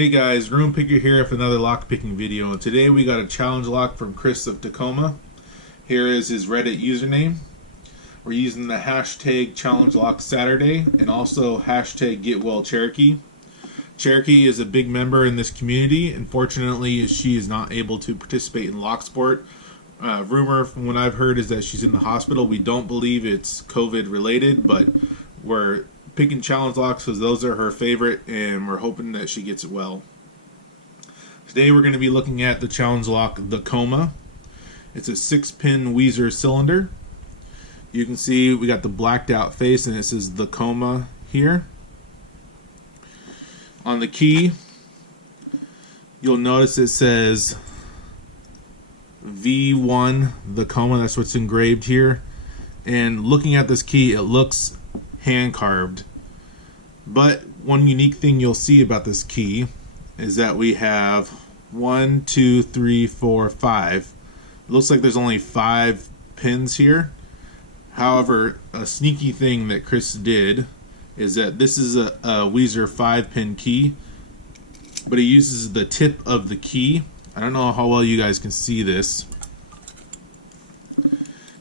Hey guys, RoonPicker here with another lock picking video, and today we got a challenge lock from ChrisofTacoma. Here is his Reddit username. We're using the hashtag challenge lock Saturday and also hashtag get well Cherokee. Cherokee is a big member in this community. Unfortunately, she is not able to participate in lock sport. Rumor from what I've heard is that she's in the hospital. We don't believe it's COVID related, but we're picking challenge locks because those are her favorite, and we're hoping that she gets it well. Today we're going to be looking at the challenge lock, the Coma. It's a 6-pin Weezer cylinder. You can see we got the blacked out face, and it says the Coma here. On the key, you'll notice it says V1 the Coma. That's what's engraved here. And looking at this key, it looks hand carved, but one unique thing you'll see about this key is that we have 1, 2, 3, 4, 5. It looks like there's only 5 pins here. However, a sneaky thing that Chris did is that this is a Weezer 5-pin key, but he uses the tip of the key. I don't know how well you guys can see this.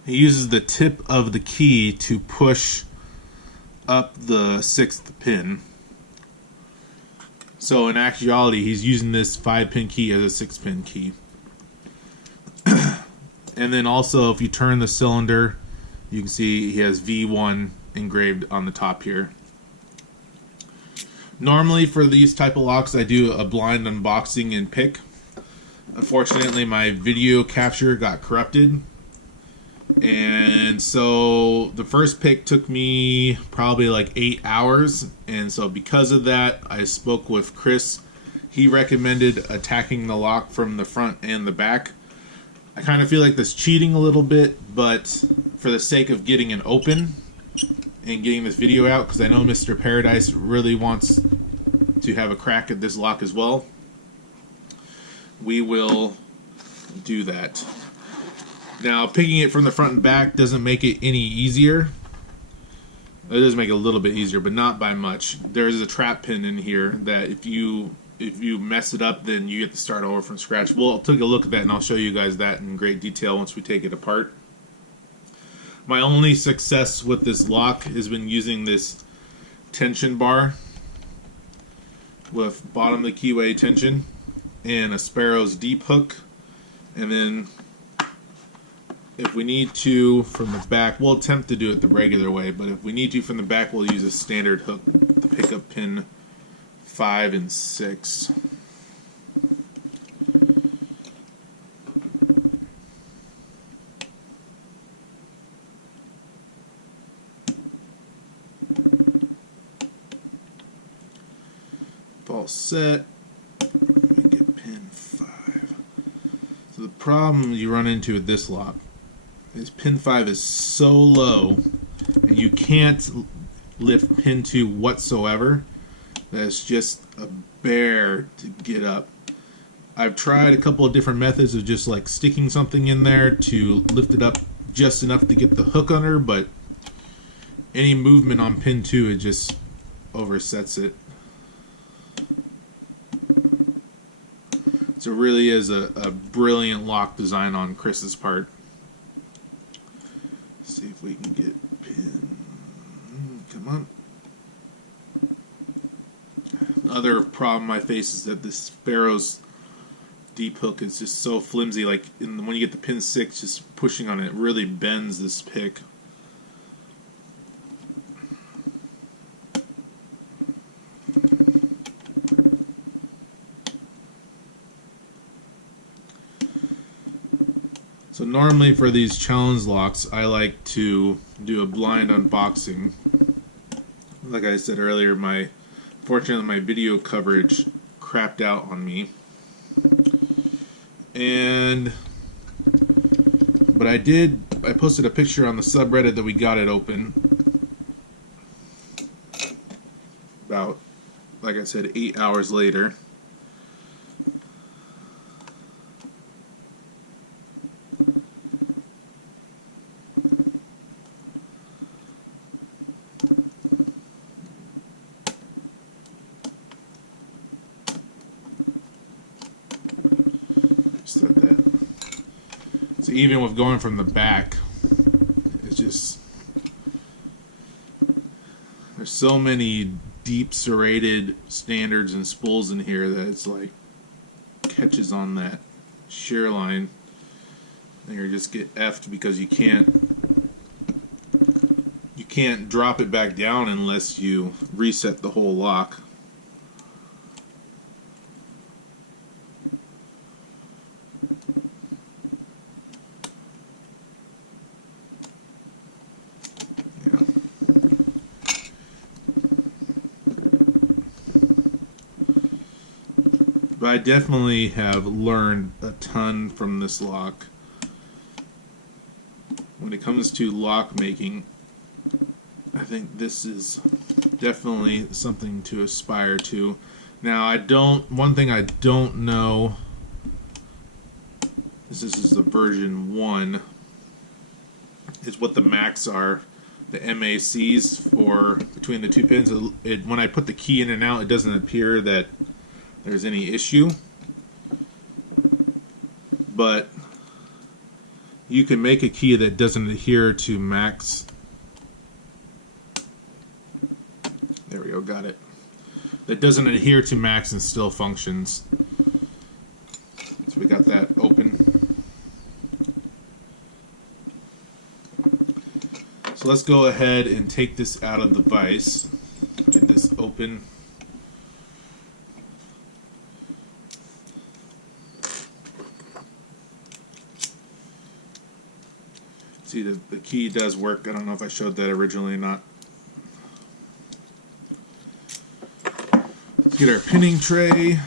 He uses the tip of the key to push up the 6th pin. So in actuality, he's using this 5-pin key as a 6-pin key. And then also, if you turn the cylinder, you can see he has V1 engraved on the top here. Normally for these type of locks, I do a blind unboxing and pick. Unfortunately, my video capture got corrupted, and so the first pick took me probably like 8 hours, and so because of that, I spoke with Chris. He recommended attacking the lock from the front and the back. I kind of feel like that's cheating a little bit, but for the sake of getting an open and getting this video out, because I know Mr. Paradise really wants to have a crack at this lock as well, we will do that. Now, picking it from the front and back doesn't make it any easier. It does make it a little bit easier, but not by much. There's a trap pin in here that if you mess it up, then you get to start over from scratch. We'll take a look at that, and I'll show you guys that in great detail once we take it apart. My only success with this lock has been using this tension bar with bottom of the keyway tension and a Sparrow's deep hook, and then if we need to from the back, we'll attempt to do it the regular way, but if we need to from the back, we'll use a standard hook to pick up pin 5 and 6. All set. And get pin 5. So the problem you run into with this lock is pin 5 is so low, and you can't lift pin 2 whatsoever. That's just a bear to get up. I've tried a couple of different methods of just like sticking something in there to lift it up just enough to get the hook under, but any movement on pin 2, it just oversets it. So it really is a brilliant lock design on Chris's part. Let's see if we can get pin. Come on. Another problem I face is that this Sparrow's deep hook is just so flimsy. Like when you get the pin 6, just pushing on it really bends this pick. So normally for these challenge locks, I like to do a blind unboxing. Like I said earlier, fortunately my video coverage crapped out on me. But I posted a picture on the subreddit that we got it open about, like I said, 8 hours later. Set that. So even with going from the back, it's just, there's so many deep serrated standards and spools in here that it's like catches on that shear line, and you just get effed because you can't drop it back down unless you reset the whole lock. Yeah. But I definitely have learned a ton from this lock. When it comes to lock making, I think this is definitely something to aspire to. Now, one thing I don't know is this is the version 1, is what the max are, the MACs for between the two pins. When I put the key in and out, it doesn't appear that there's any issue. But you can make a key that doesn't adhere to max. There we go, got it. That doesn't adhere to max and still functions. So we got that open. So let's go ahead and take this out of the vise. Get this open. See, the key does work. I don't know if I showed that originally or not. Let's get our pinning tray,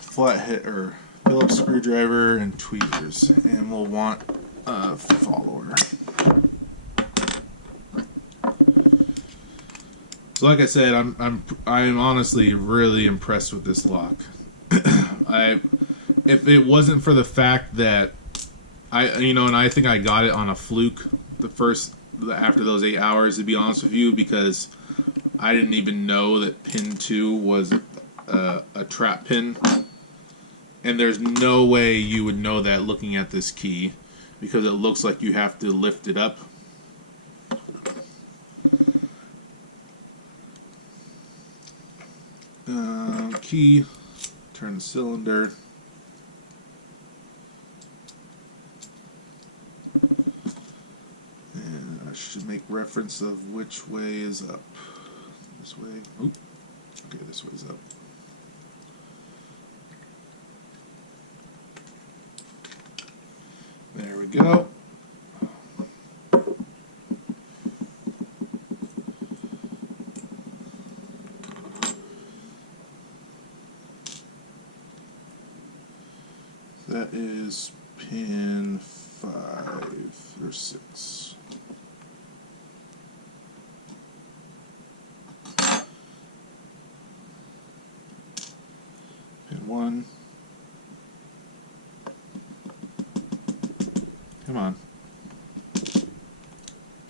flathead or Phillips screwdriver, and tweezers, and we'll want a follower. So, like I said, I'm honestly really impressed with this lock. If it wasn't for the fact that and I think I got it on a fluke after those 8 hours, to be honest with you, because I didn't even know that pin 2 was a trap pin, and there's no way you would know that looking at this key, because it looks like you have to lift it up. Key, turn the cylinder. And I should make reference of which way is up. This way. Oop. Okay, this way is up. There we go. That is pin 5 or 6. Pin 1. Come on.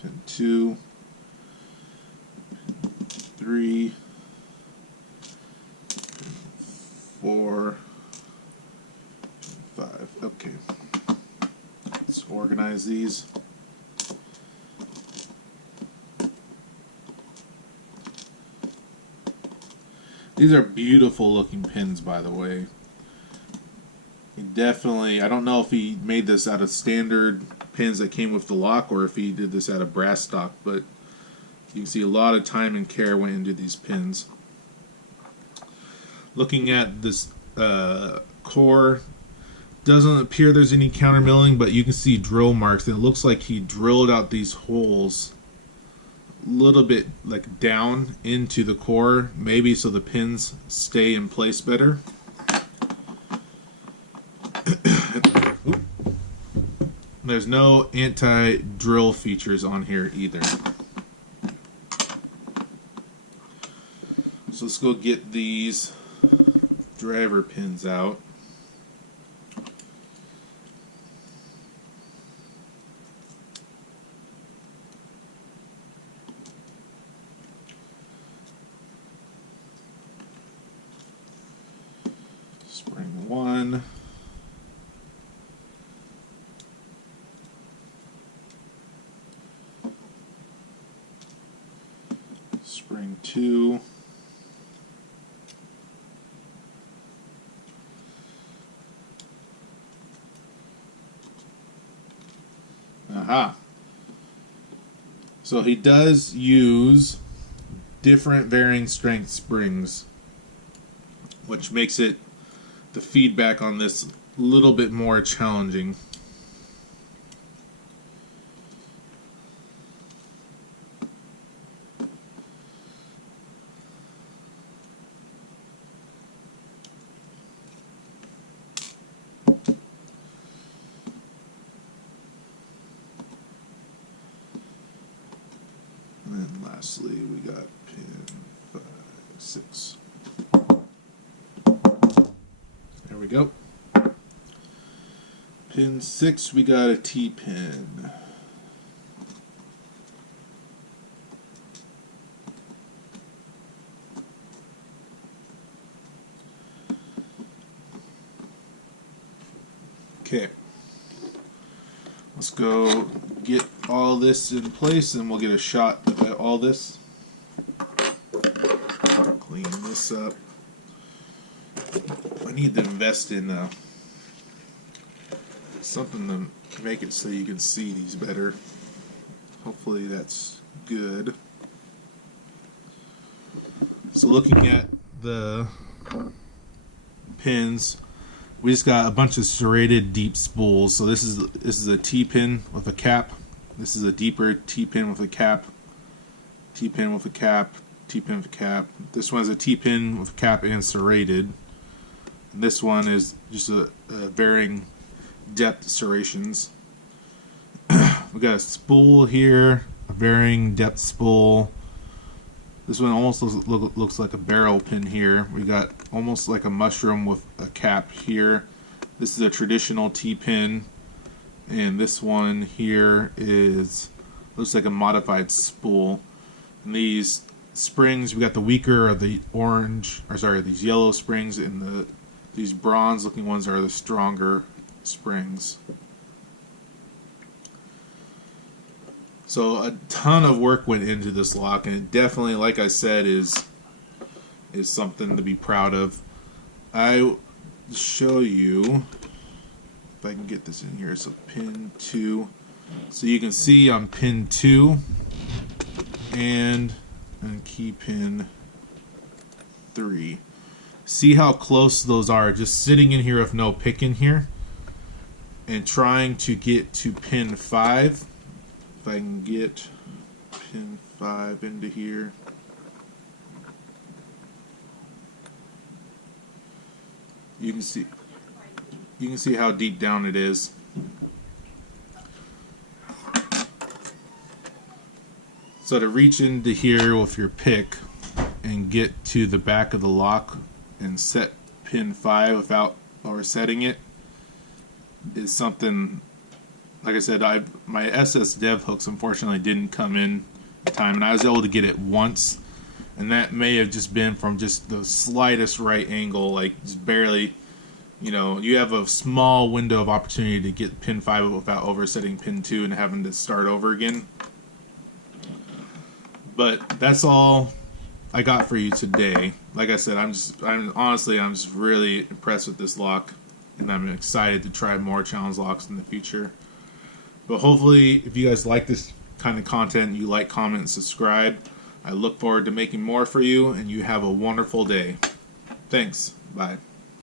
Pin 2. Pin 3. Pin 4. 5. Okay. Let's organize these. These are beautiful looking pins, by the way. He definitely, I don't know if he made this out of standard pins that came with the lock or if he did this out of brass stock, but you can see a lot of time and care went into these pins. Looking at this core, doesn't appear there's any counter milling, but you can see drill marks, and it looks like he drilled out these holes a little bit like down into the core, maybe so the pins stay in place better. There's no anti-drill features on here either. So let's go get these driver pins out. Spring 1. spring 2. Aha. So he does use different varying strength springs, which makes it the feedback on this a little bit more challenging. And then lastly, we got pin 5, 6. There we go. Pin 6, we got a T-pin. Okay. Let's go get all this in place and we'll get a shot at all this. Clean this up. I need to invest in something to make it so you can see these better. Hopefully that's good. So looking at the pins, we just got a bunch of serrated deep spools. So this is a T-pin with a cap. This is a deeper T-pin with a cap. T-pin with a cap. T-pin with a cap. This one is a T-pin with a cap and serrated. And this one is just a varying depth serrations. We got a spool here, a varying depth spool. This one almost looks like a barrel pin here. We got almost like a mushroom with a cap here. This is a traditional T-pin, and this one here looks like a modified spool. And these springs, we got the weaker of the orange, or sorry, these yellow springs, and these bronze-looking ones are the stronger springs. So a ton of work went into this lock, and it definitely, like I said, is something to be proud of. I show you if I can get this in here. So pin 2. So you can see on pin 2 and key pin 3. See how close those are, just sitting in here with no pick in here, and trying to get to pin 5. If I can get pin 5 into here. You can see how deep down it is. So to reach into here with your pick and get to the back of the lock and set pin 5 without oversetting it is something. Like I said, my SS Dev hooks unfortunately didn't come in time, and I was able to get it once, and that may have just been from just the slightest right angle, like just barely. You know, you have a small window of opportunity to get pin 5 without oversetting pin 2 and having to start over again. But that's all I got for you today. Like I said, I'm just really impressed with this lock, and I'm excited to try more challenge locks in the future. But hopefully, if you guys like this kind of content, you like, comment, and subscribe. I look forward to making more for you, and you have a wonderful day. Thanks. Bye.